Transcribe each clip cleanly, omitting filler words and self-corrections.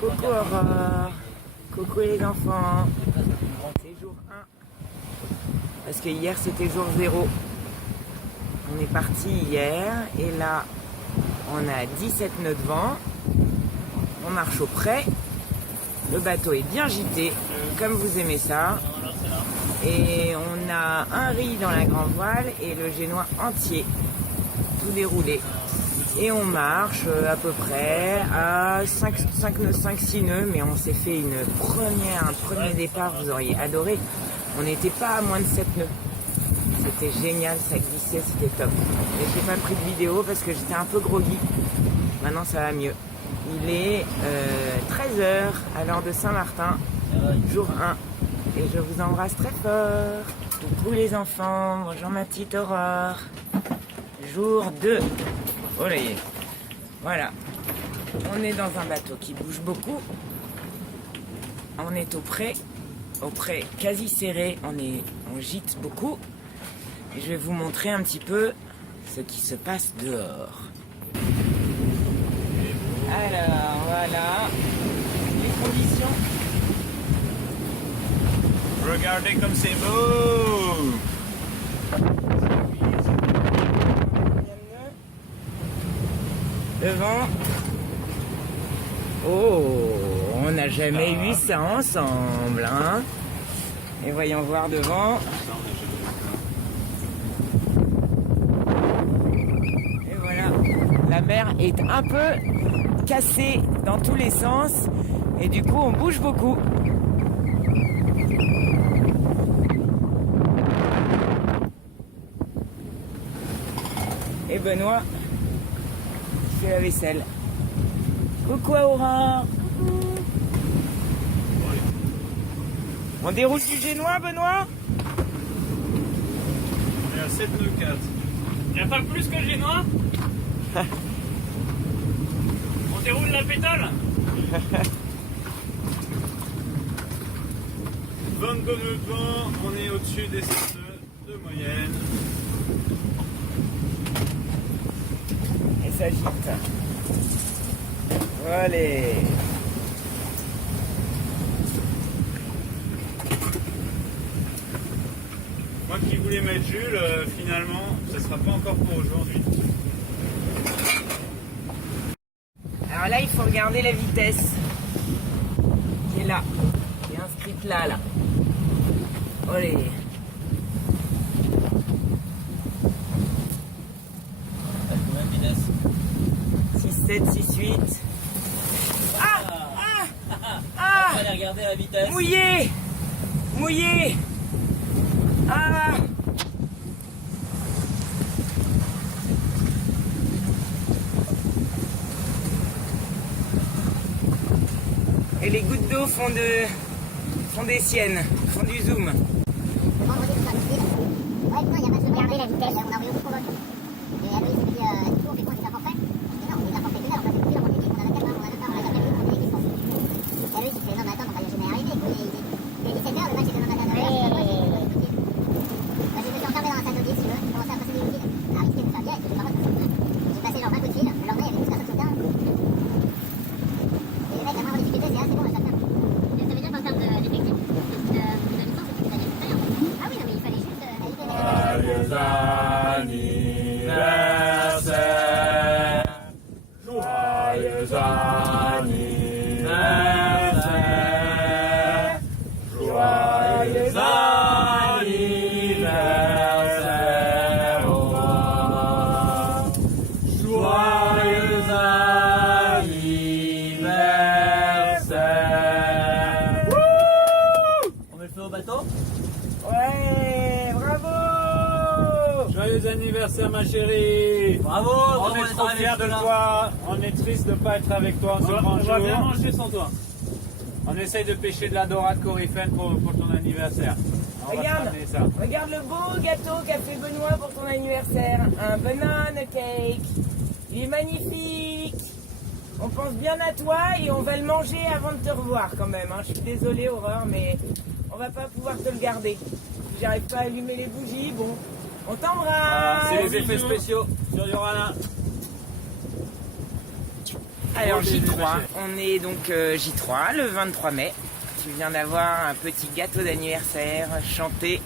Coucou Aurore, coucou les enfants. C'est jour 1. Parce que hier c'était jour 0. On est parti hier et là on a 17 nœuds de vent. On marche au près. Le bateau est bien gité, comme vous aimez ça. Et on a un riz dans la grande voile et le génois entier, tout déroulé. Et on marche à peu près à 5-6 nœuds, mais on s'est fait un premier départ, vous auriez adoré. On n'était pas à moins de 7 nœuds. C'était génial, ça glissait, c'était top. Mais j'ai pas pris de vidéo parce que j'étais un peu groggy. Maintenant ça va mieux. Il est 13h à l'heure de Saint-Martin, jour 1. Et je vous embrasse très fort. Coucou les enfants, bonjour ma petite Aurore. Jour 2. Oh là y est. Voilà. On est dans un bateau qui bouge beaucoup. On est au près quasi serré. On gîte beaucoup. Et je vais vous montrer un petit peu ce qui se passe dehors. Alors voilà les conditions. Regardez comme c'est beau! Devant. Oh, on n'a jamais eu ça ensemble, hein? Et voyons voir devant. Et voilà, la mer est un peu cassée dans tous les sens et du coup on bouge beaucoup. Et Benoît fait la vaisselle. Coucou Aurore. Coucou. On déroule du génois, Benoît? On est à 7 nœuds 4. Il n'y a pas plus que le génois? On déroule la pétale? 22 nœuds de vent, on est au-dessus des 7 nœuds de moyenne. Et ça gîte. Allez. Moi qui voulais mettre Jules, finalement, ça sera pas encore pour aujourd'hui. Alors là, il faut regarder la vitesse qui est là, qui est inscrite là, là. Allez. Combien de vitesse? 6, 7, 6, 8. On va aller regarder la vitesse. Mouillé. Mouillé. Ah. Et les gouttes d'eau font des siennes, font du zoom. Le vendredi, on s'est amusé. Ouais, putain, il y a match de regarder la vitesse. On a envoyé beaucoup convaincu. Et Aloïs s'est dit, du coup, on fait quoi, des apports faits? Je dis non, des apports faits déjà, on a fait plus la moitié, on a la 4 heures, on a 2 heures, on a déjà fait plus l'équipe. Et Aloïs, il fait non, mais attends, on va jamais arriver. Il est 17h, le match est demain matin 9h. Bah, je me suis enfermé dans la salle d'audience, si tu veux. J'ai commencé à passer des coups de fil. Ah, risqué de me faire virer, j'ai pas J'ai passé genre 20 coups de fil. Le lendemain, il y avait 12 personnes sur le terrain. Et les mecs, la moindre difficulté, c'est ah, c'est bon, on va faire. Ça veut dire qu'en termes d'effectifs, de licence, c'est que vous aviez tout à l'heure. Ah oui, non, mais il fallait juste éviter Joyeux anniversaire! Joyeux anniversaire! Aurore. Joyeux anniversaire! On met le feu au bateau? Ouais, bravo. Joyeux anniversaire ma chérie! Bravo! On est trop fiers de toi, on est triste de ne pas être avec toi en ce grand On va bien jour. manger sans toi. On essaye de pêcher de la dorade coryphène pour ton anniversaire. On va te Regarde, ramener ça. regarde le beau gâteau qu'a fait Benoît pour ton anniversaire. Un banana cake. Il est magnifique. On pense bien à toi et on va le manger avant de te revoir quand même. Hein. Je suis désolée Aurore, mais on va pas pouvoir te le garder. Si j'arrive pas à allumer les bougies, bon, on t'embrasse. C'est les effets spéciaux sur Yorana. Alors J3, on est donc J3 le 23 mai. Tu viens d'avoir un petit gâteau d'anniversaire chanté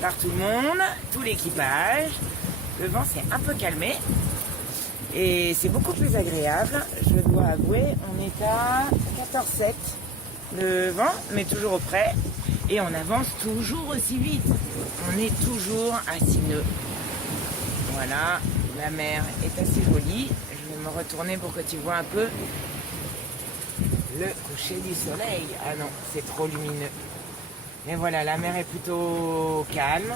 par tout le monde, tout l'équipage. Le vent s'est un peu calmé et c'est beaucoup plus agréable. Je dois avouer, on est à 14,7 le vent, mais toujours au près. Et on avance toujours aussi vite. On est toujours à 6 nœuds. Voilà, la mer est assez jolie. Je vais me retourner pour que tu vois un peu le coucher du soleil. Ah non, c'est trop lumineux. Mais voilà, la mer est plutôt calme.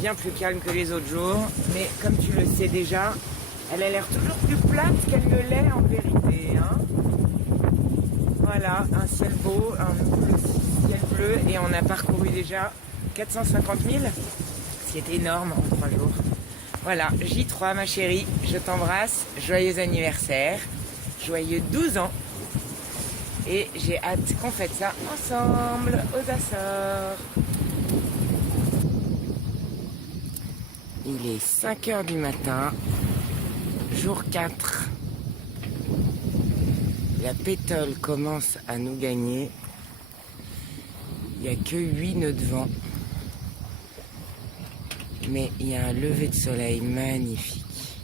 Bien plus calme que les autres jours. Mais comme tu le sais déjà, elle a l'air toujours plus plate qu'elle ne l'est en vérité. Hein. Voilà, un ciel beau, un ciel bleu. Et on a parcouru déjà 450 000. Ce qui est énorme en 3 jours. Voilà, J3 ma chérie, je t'embrasse, joyeux anniversaire, joyeux 12 ans. Et j'ai hâte qu'on fête ça ensemble aux Açores. Il est 5 h du matin, jour 4. La pétole commence à nous gagner. Il n'y a que 8 nœuds de vent. Mais il y a un lever de soleil magnifique.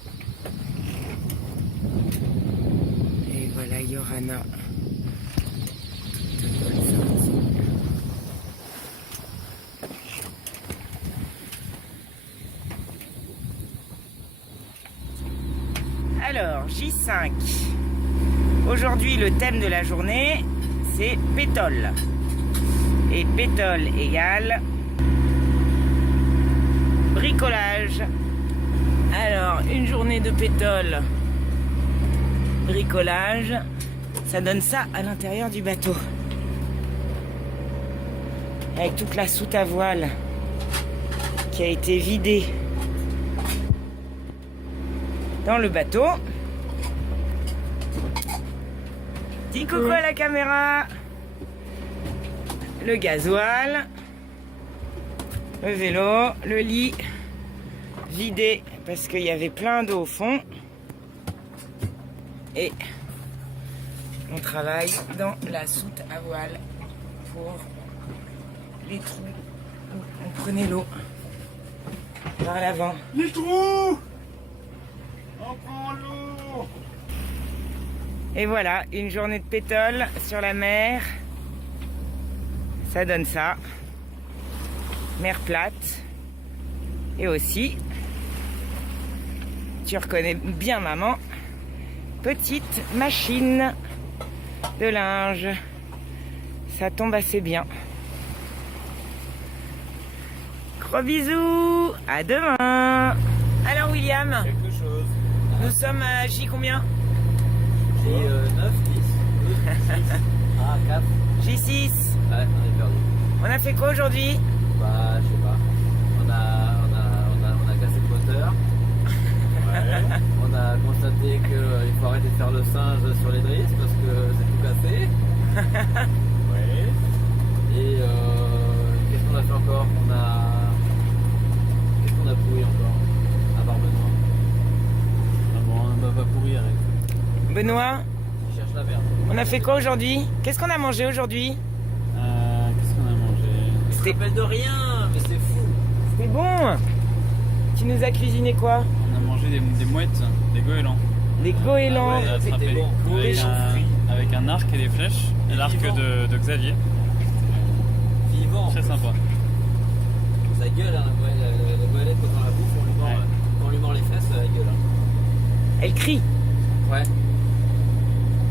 Et voilà Yorana. Toute bonne sortie. Alors, J5. Aujourd'hui, le thème de la journée, c'est pétole. Et pétole égale bricolage. Alors, une journée de pétole, bricolage, ça donne ça à l'intérieur du bateau. Avec toute la soute à voile qui a été vidée dans le bateau. Dis coucou à la caméra. Le gasoil. Le vélo, le lit vidé parce qu'il y avait plein d'eau au fond. Et on travaille dans la soute à voile pour les trous où on prenait l'eau par l'avant. Les trous! On prend l'eau! Et voilà, une journée de pétole sur la mer. Ça donne ça. Mer plate. Et aussi, tu reconnais bien maman, petite machine de linge. Ça tombe assez bien. Gros bisous, à demain. Alors William, Quelque chose. nous sommes à J combien? J'ai 9, 10, 12, 6. Ah, 4. J6. Ouais, on est perdu. On a fait quoi aujourd'hui? Bah, je sais pas. On a cassé le moteur. Ouais. On a constaté qu'il faut arrêter de faire le singe sur les drisses parce que c'est tout cassé. Ouais. Et qu'est-ce qu'on a fait encore? Qu'est-ce qu'on a pourri encore? À part Benoît. Ah bon, on va pas pourrir. Benoît, Il cherche la merde. on a fait quoi aujourd'hui? Qu'est-ce qu'on a mangé aujourd'hui? Qu'est-ce qu'on a mangé? Je me rappelle de rien, mais c'est fou. C'était bon. Tu nous as cuisiné quoi? On a mangé des mouettes, des goélands. Des goélands. Ah ouais, On a attrapé c'était bon. avec un arc et des flèches. Et l'arc vivant. de Xavier. Vivant. Très sympa. Ça gueule, hein, la goélette quand on la bouffe, quand on lui mord les fesses, elle gueule. Hein. Elle crie. Ouais.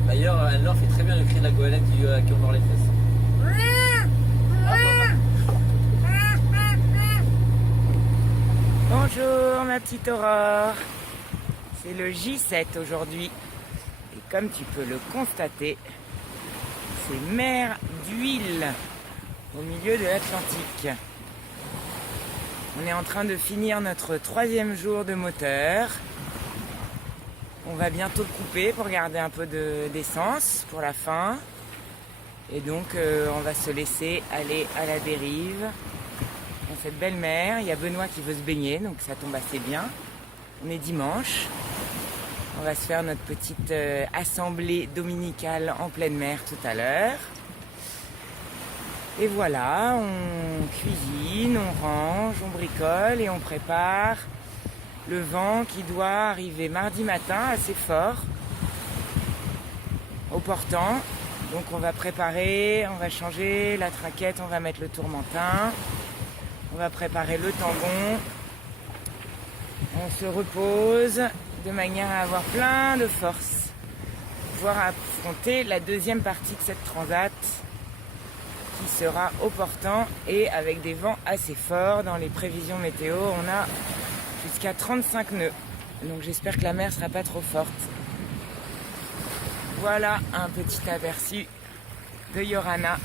D'ailleurs, elle leur fait très bien le cri de la goélette qui on mord les fesses. Bonjour ma petite Aurore. C'est le J7 aujourd'hui. Et comme tu peux le constater, c'est mer d'huile au milieu de l'Atlantique. On est en train de finir notre 3e jour de moteur. On va bientôt le couper pour garder un peu d'essence pour la fin. Et donc on va se laisser aller à la dérive dans cette belle mer. Il y a Benoît qui veut se baigner, donc ça tombe assez bien. On est dimanche. va se faire notre petite assemblée dominicale en pleine mer tout à l'heure. Et voilà, on cuisine, on range, on bricole et on prépare le vent qui doit arriver mardi matin assez fort au portant. Donc on va préparer, on va changer la traquette, on va mettre le tourmentin, on va préparer le tangon. On se repose de manière à avoir plein de force, pouvoir affronter la deuxième partie de cette transat qui sera au portant et avec des vents assez forts. Dans les prévisions météo, on a jusqu'à 35 nœuds. Donc j'espère que la mer sera pas trop forte. Voilà un petit aperçu de Yorana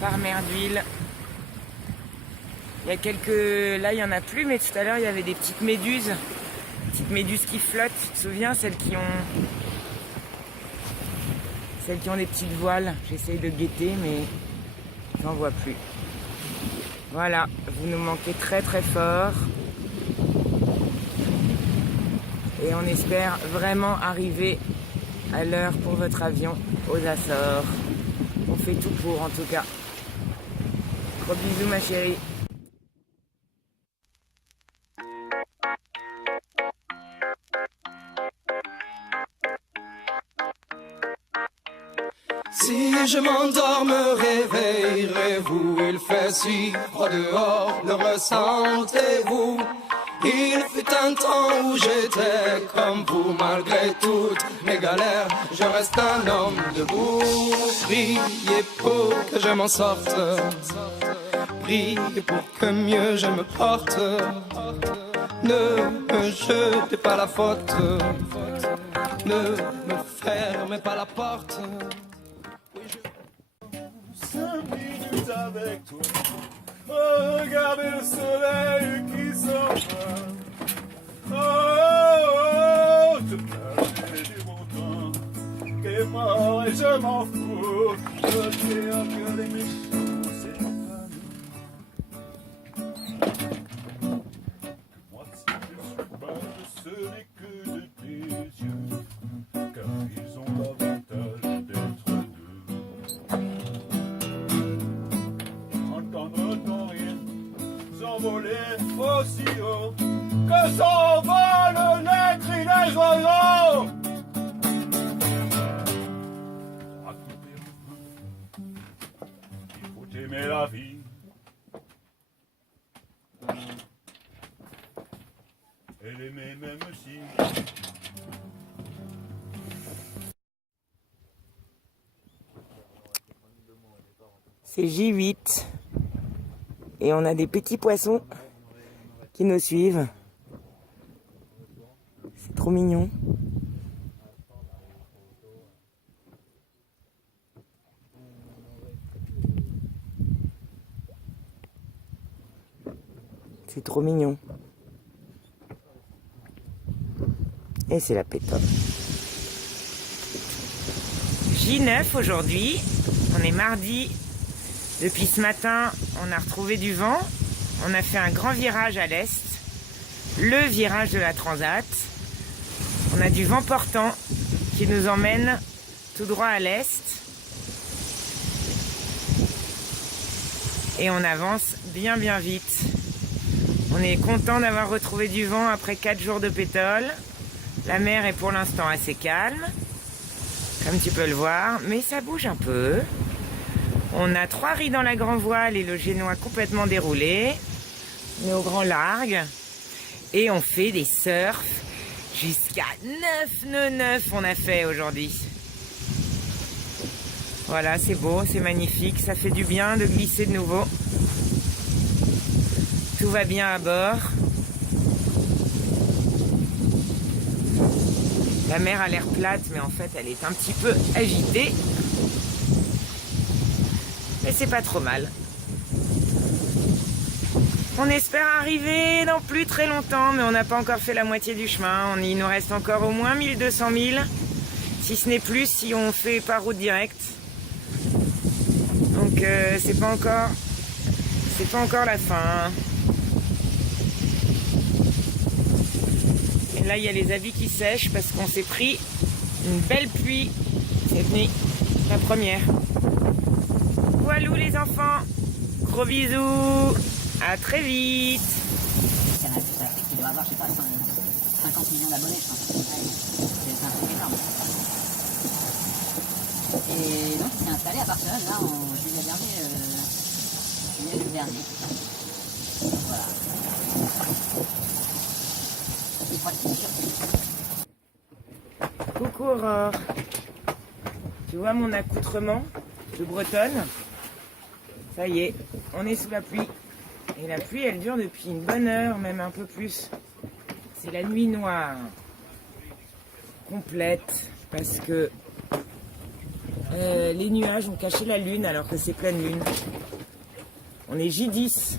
par mer d'huile. Il y a quelques... Là, il n'y en a plus, mais tout à l'heure, il y avait des petites méduses. Petites méduses qui flottent. Tu te souviens, celles qui ont des petites voiles. J'essaye de guetter, mais j'en vois plus. Voilà, vous nous manquez très très fort. Et on espère vraiment arriver à l'heure pour votre avion aux Açores. On fait tout pour, en tout cas. Gros bisous, ma chérie. Si je m'endors, me réveillerez-vous? Il fait si froid dehors, le ressentez-vous? Il fut un temps où j'étais comme vous, malgré toutes mes galères, je reste un homme debout. Priez pour que je m'en sorte, priez pour que mieux je me porte. Ne me jetez pas la faute, ne me fermez pas la porte. 5 minutes avec toi, oh, regardez le soleil qui s'en va. Oh, oh, oh, te parler du bon temps qui est mort et je m'en fous. Je sais que les méchants, c'est pas nous. Moi, si je suis pas, ce n'est que de tes yeux, car ils ont l'avantage d'être deux. Entendre rien s'envoler aussi haut que s'envolent les cris des oiseaux. Il faut aimer la vie. Et l'aimer même si C'est J8 et on a des petits poissons qui nous suivent. C'est trop mignon. C'est trop mignon. Et c'est la pétole. J9 aujourd'hui. On est mardi. Depuis ce matin, on a retrouvé du vent. On a fait un grand virage à l'est. Le virage de la Transat. On a du vent portant qui nous emmène tout droit à l'est. Et on avance bien vite. On est content d'avoir retrouvé du vent après 4 jours de pétole. La mer est pour l'instant assez calme, comme tu peux le voir, mais ça bouge un peu. On a 3 riz dans la grand voile et le génois complètement déroulé. On est au grand largue. Et on fait des surfs jusqu'à 9 nœuds 9 on a fait aujourd'hui. Voilà, c'est beau, c'est magnifique. Ça fait du bien de glisser de nouveau. Tout va bien à bord. La mer a l'air plate, mais en fait, elle est un petit peu agitée. Mais c'est pas trop mal. On espère arriver dans plus très longtemps, mais on n'a pas encore fait la moitié du chemin. Il nous reste encore au moins 1200 000, si ce n'est plus si on fait par route directe. Donc c'est pas encore la fin. Et là, il y a les habits qui sèchent parce qu'on s'est pris une belle pluie cette nuit, la première. Voilà les enfants, gros bisous, à très vite. C'est un truc qui doit avoir, je sais pas, 50 millions d'abonnés, je pense. C'est un truc énorme. Et donc, il s'est installé à Barcelone, là, en juillet dernier. Voilà. Je crois que c'est sûr. Coucou Aurore. Tu vois mon accoutrement de bretonne? Ça y est, on est sous la pluie. Et la pluie, elle dure depuis une bonne heure, même un peu plus. C'est la nuit noire. Complète. Parce que les nuages ont caché la lune alors que c'est pleine lune. On est J10.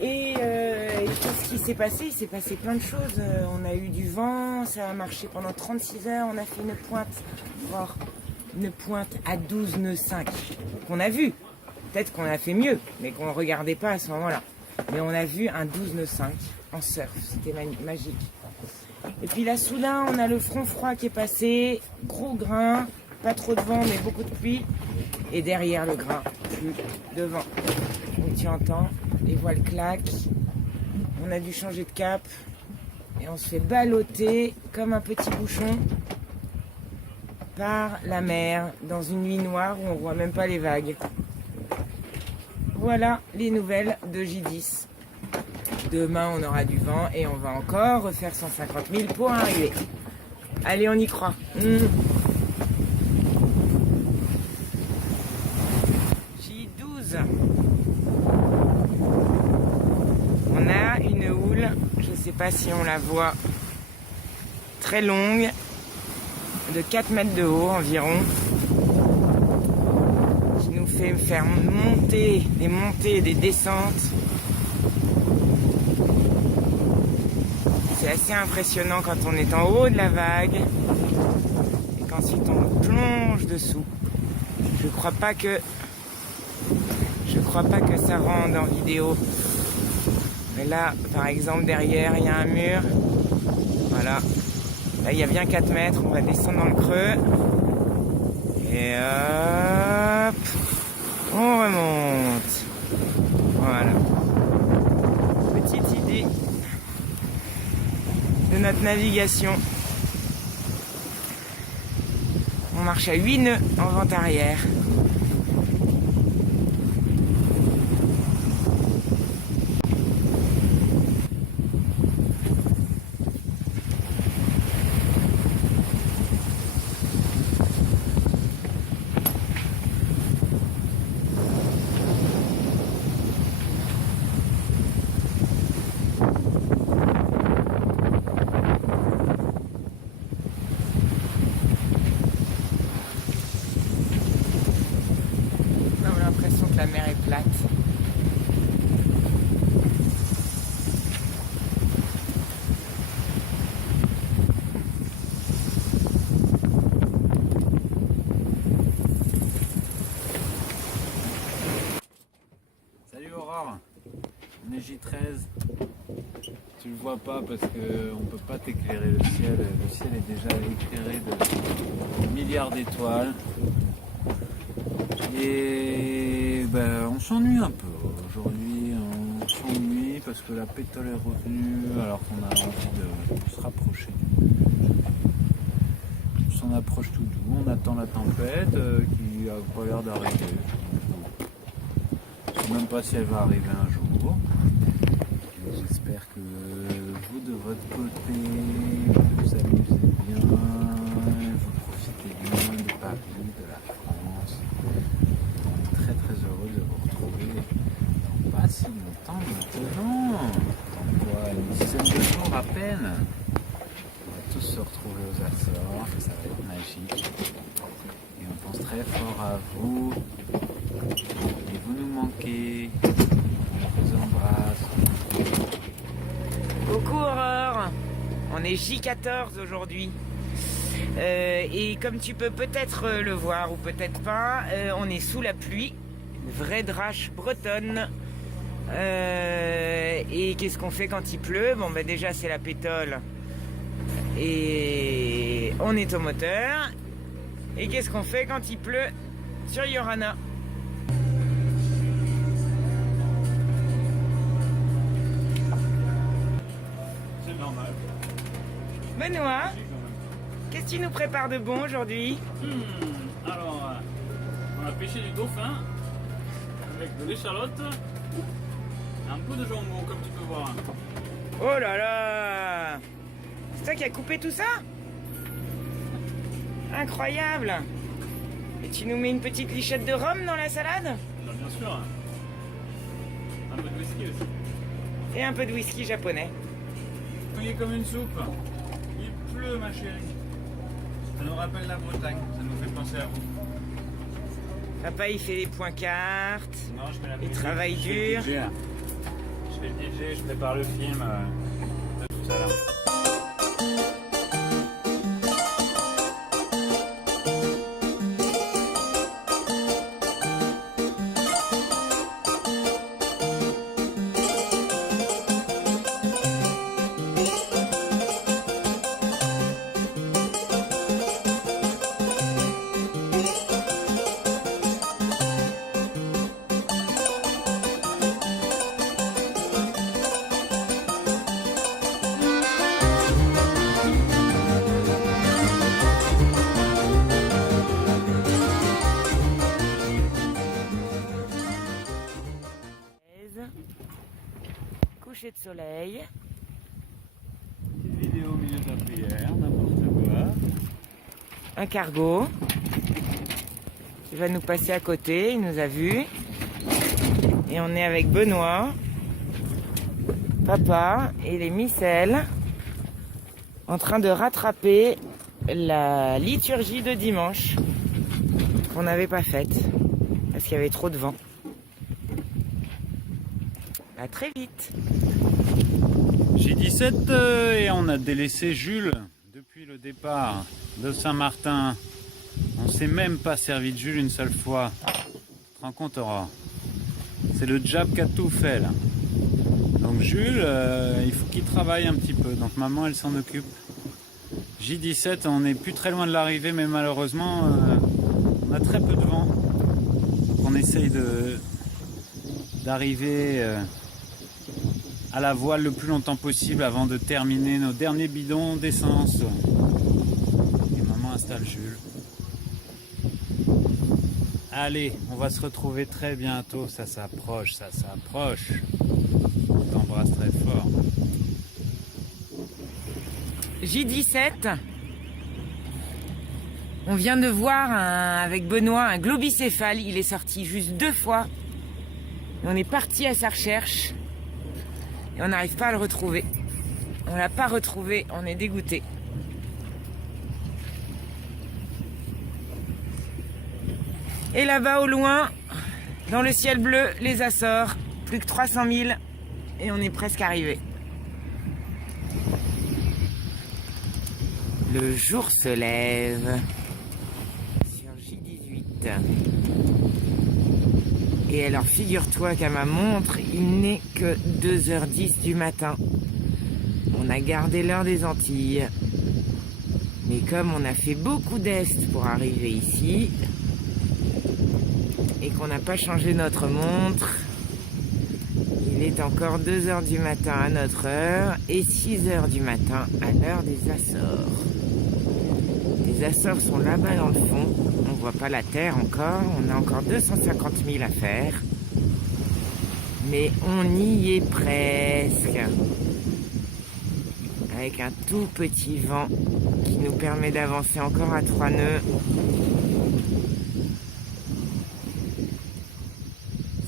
Et qu'est-ce qui s'est passé? Il s'est passé plein de choses. On a eu du vent, ça a marché pendant 36 heures. On a fait une pointe à 12 nœuds 5 qu'on a vu. Peut-être qu'on a fait mieux, mais qu'on ne regardait pas à ce moment-là. Mais on a vu un 12 nœuds 5 en surf. C'était magique. Et puis là, soudain, on a le front froid qui est passé. Gros grain, pas trop de vent, mais beaucoup de pluie. Et derrière le grain, plus de vent. Donc tu entends, les voiles claquent. On a dû changer de cap. Et on se fait balloter comme un petit bouchon par la mer dans une nuit noire où on voit même pas les vagues. Voilà les nouvelles de J10. Demain, on aura du vent et on va encore refaire 150 000 pour arriver. Allez, on y croit. J12. On a une houle, je ne sais pas si on la voit, très longue, de 4 mètres de haut environ, qui nous fait faire monter, des montées et des descentes. C'est assez impressionnant quand on est en haut de la vague et qu'ensuite on plonge dessous. Je crois pas que ça rende en vidéo. Mais là, par exemple, derrière, il y a un mur. Voilà. Là, il y a bien 4 mètres. On va descendre dans le creux. Et hop, on remonte. Voilà. Petite idée de notre navigation. On marche à 8 nœuds en vent arrière. La mer est plate. Salut Aurore, on est J13. Tu le vois pas parce qu'on peut pas t'éclairer le ciel. Le ciel est déjà éclairé de milliards d'étoiles. Et ben, on s'ennuie un peu. Aujourd'hui, on s'ennuie parce que la pétole est revenue alors qu'on a envie de se rapprocher. On s'en approche tout doux, on attend la tempête qui a pas l'air d'arriver. Je ne sais même pas si elle va arriver un jour. J'espère que vous de votre côté, vous amusez bien, vous profitez bien de Paris, de la France. On est très très heureux de vous retrouver dans pas si longtemps maintenant. Dans quoi, une dizaine de jours à peine. On va tous se retrouver aux Açores, ça va être magique. Et on pense très fort à vous. Et vous nous manquez. On vous embrasse. Coucou Aurore, on est J14 aujourd'hui. Et comme tu peux peut-être le voir ou peut-être pas, on est sous la pluie, une vraie drache bretonne. Et qu'est-ce qu'on fait quand il pleut? Bon, ben déjà, c'est la pétole. Et on est au moteur. Et qu'est-ce qu'on fait quand il pleut sur Yorana? C'est normal. Benoît, qu'est-ce que tu nous prépares de bon aujourd'hui? Alors, on a pêché du dauphin avec de l'échalote, un peu de jambon comme tu peux voir. Oh là là! C'est toi qui as coupé tout ça? Incroyable! Et tu nous mets une petite lichette de rhum dans la salade? Bien sûr. Un peu de whisky aussi. Et un peu de whisky japonais. Il est comme une soupe. Il pleut, ma chérie. Ça nous rappelle la Bretagne, ça nous fait penser à vous. Papa, il fait des points cartes. Non, je fais la Il musique, travaille je fais dur. le DJ, là. Je fais le DJ, je prépare le film. Tout ça là. Coucher de soleil. Petite vidéo au milieu de la prière, n'importe quoi. Un cargo. Il va nous passer à côté, il nous a vus. Et on est avec Benoît, papa et les micelles en train de rattraper la liturgie de dimanche qu'on n'avait pas faite parce qu'il y avait trop de vent. À très vite. J17 et on a délaissé Jules depuis le départ de Saint-Martin. On s'est même pas servi de Jules une seule fois. Tu te rends compte, Aurore? C'est le Jab qui a tout fait là. Donc Jules, il faut qu'il travaille un petit peu. Donc maman, elle s'en occupe. J17, on n'est plus très loin de l'arrivée, mais malheureusement, on a très peu de vent. Donc on essaye d'arriver à la voile le plus longtemps possible avant de terminer nos derniers bidons d'essence. Et maman installe Jules. Allez, on va se retrouver très bientôt. Ça s'approche, ça s'approche. On t'embrasse très fort. J17. On vient de voir avec Benoît un globicéphale. Il est sorti juste 2 fois. Et on est parti à sa recherche. Et on n'arrive pas à le retrouver. On l'a pas retrouvé, on est dégoûté. Et là-bas au loin, dans le ciel bleu, les Açores, plus que 300 000 et on est presque arrivé. Le jour se lève sur J18. Et alors figure-toi qu'à ma montre, il n'est que 2h10 du matin. On a gardé l'heure des Antilles. Mais comme on a fait beaucoup d'est pour arriver ici, et qu'on n'a pas changé notre montre, il est encore 2h du matin à notre heure et 6h du matin à l'heure des Açores. Les Açores sont là-bas dans le fond, on voit pas la terre encore, on a encore 250 000 à faire, mais on y est presque. Avec un tout petit vent qui nous permet d'avancer encore à 3 nœuds.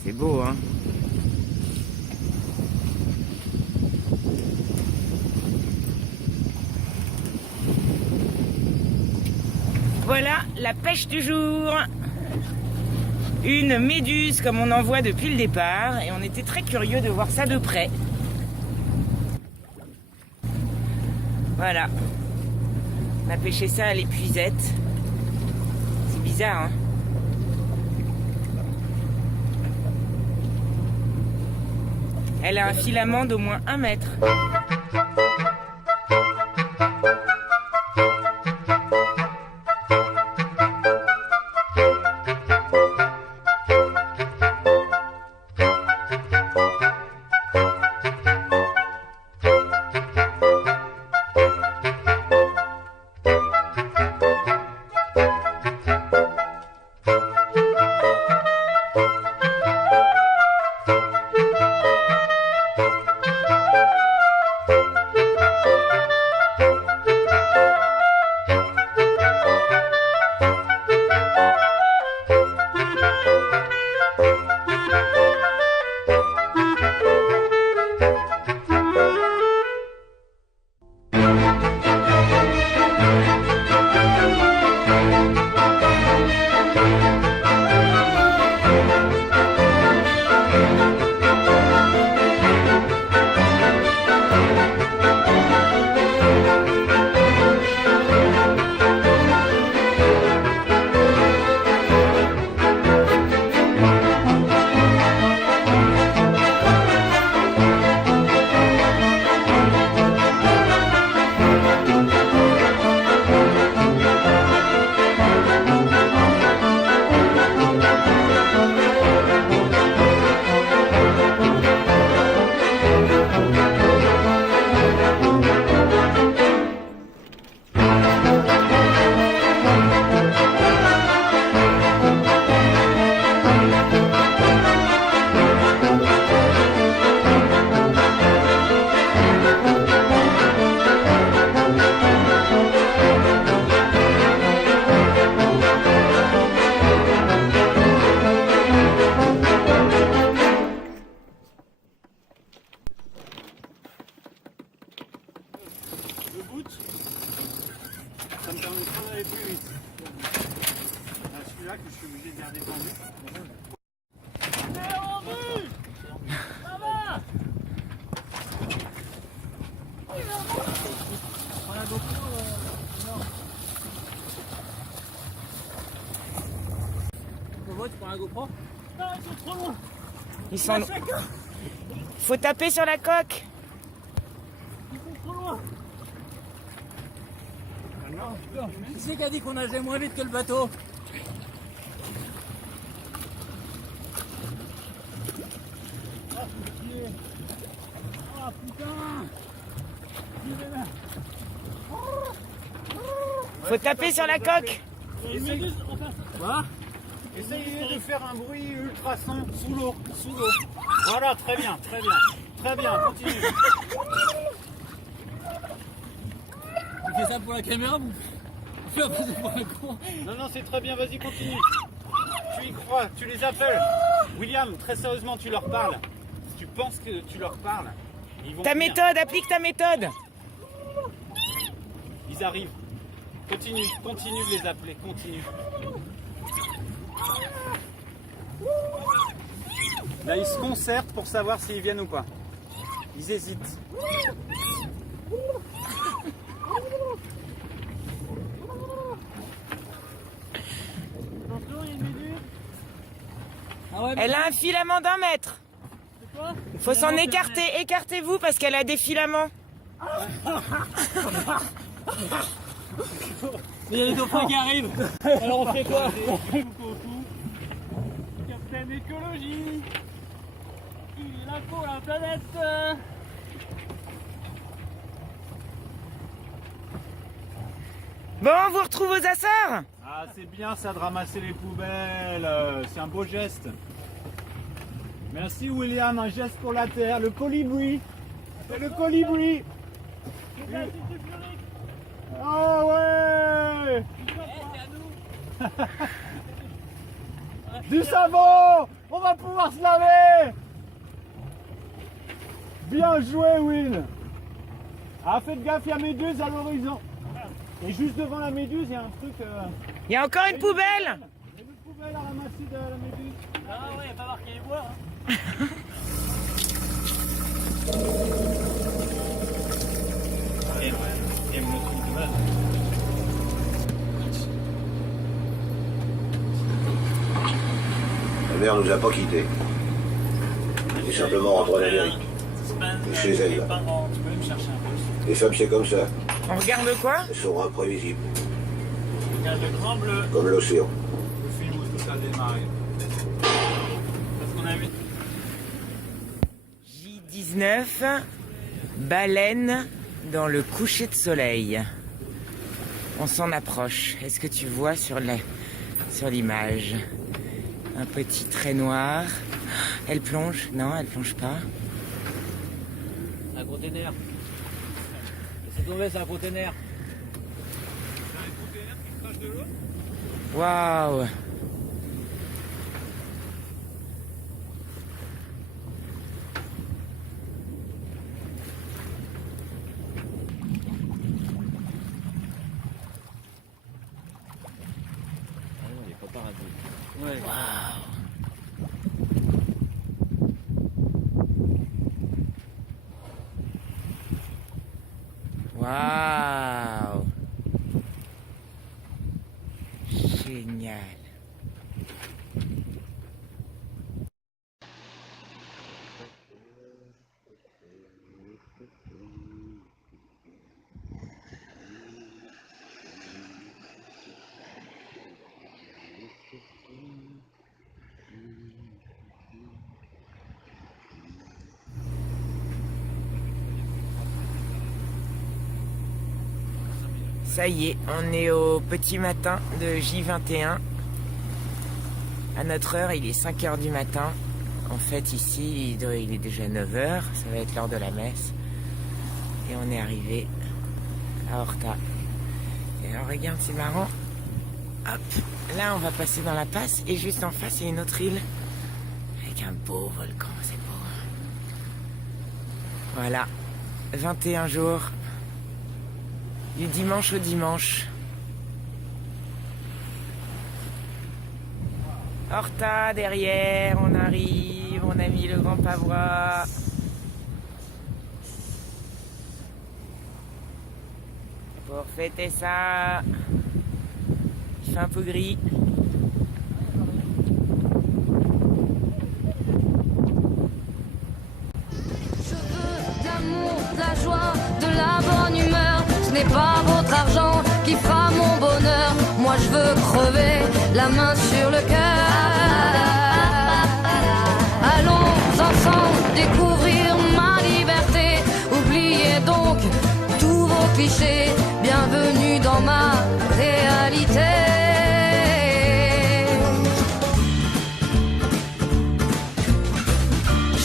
C'est beau, hein? Voilà la pêche du jour. Une méduse comme on en voit depuis le départ. Et on était très curieux de voir ça de près. Voilà. On a pêché ça à l'épuisette. C'est bizarre, hein? Elle a un filament d'au moins 1 mètre. Le boot, ça me permettra d'aller plus vite. Celui-là que je suis obligé de garder tendu. Tu prends la GoPro? Non, ils sont trop loin. Ils sont... Faut taper sur la coque. Ils sont trop loin. Qui c'est qui a dit qu'on nageait moins vite que le bateau? Ah putain. Faut taper sur la coque. Essayez de faire un bruit ultrason sous l'eau. Voilà, très bien. Très bien, continue. Tu fais ça pour la caméra, vous faites passer pour un con. Non, c'est très bien, vas-y, continue. Tu y crois, tu les appelles. William, très sérieusement, tu leur parles. Si tu penses que tu leur parles, ils vont Ta venir. méthode, applique ta méthode. Ils arrivent. Continue de les appeler, continue. Là, ils se concertent pour savoir s'ils viennent ou pas. Ils hésitent. Ah ouais, Elle a un filament d'1 mètre. Faut s'en écarter. Écartez-vous parce qu'elle a des filaments. il y a les dauphins qui arrivent. Alors on fait quoi? Capitaine Écologie. Il est là pour la planète. Bon, on vous retrouve aux Açores. Ah, c'est bien ça de ramasser les poubelles. C'est un beau geste. Merci William, un geste pour la terre. Le colibri. C'est le colibri. Ah ouais. Du savon. On va pouvoir se laver. Bien joué Will. Ah, faites gaffe, il y a méduse à l'horizon. Et juste devant la méduse, il y a un truc... Il y a encore une poubelle. Il y a une poubelle à ramasser de la méduse. Ah ouais, il n'y a pas marqué les bois. La mer nous a pas quittés. On est simplement rentré en Amérique. Chez elle. Tu peux me chercher un peu. Les femmes, c'est comme ça. On regarde quoi? Elles sont imprévisibles, Regarde le grand bleu. comme l'océan. Le film où tout ça a démarré. Parce qu'on a vu. J19, baleine dans le coucher de soleil. On s'en approche. Est-ce que tu vois sur l'image un petit trait noir? Elle plonge? Non, elle plonge pas. Un container. C'est tombé, c'est un container. Waouh! Il est pas paradis. Ouais. Waouh! Génial! Ça y est, on est au petit matin de J21. À notre heure, il est 5h du matin. En fait, ici, il est déjà 9h. Ça va être l'heure de la messe. Et on est arrivé à Horta. Et alors, regarde, c'est marrant. Hop, là, on va passer dans la passe. Et juste en face, il y a une autre île. Avec un beau volcan, c'est beau. Voilà, 21 jours. Du dimanche au dimanche. Horta derrière, on arrive, on a mis le grand pavois. Pour fêter ça, il fait un peu gris. Je veux de l'amour, de la joie, de la bonne humeur. Ce n'est pas votre argent qui fera mon bonheur. Moi je veux crever la main sur le cœur. Allons ensemble découvrir ma liberté. Oubliez donc tous vos clichés. Bienvenue dans ma réalité.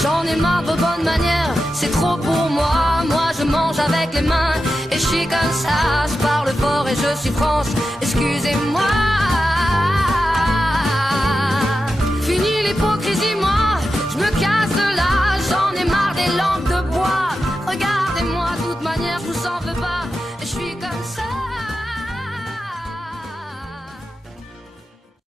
J'en ai marre de vos bonnes manières, c'est trop pour moi. Moi je mange avec les mains et je suis comme ça. Je parle fort et je suis France, excusez-moi. Fini l'hypocrisie.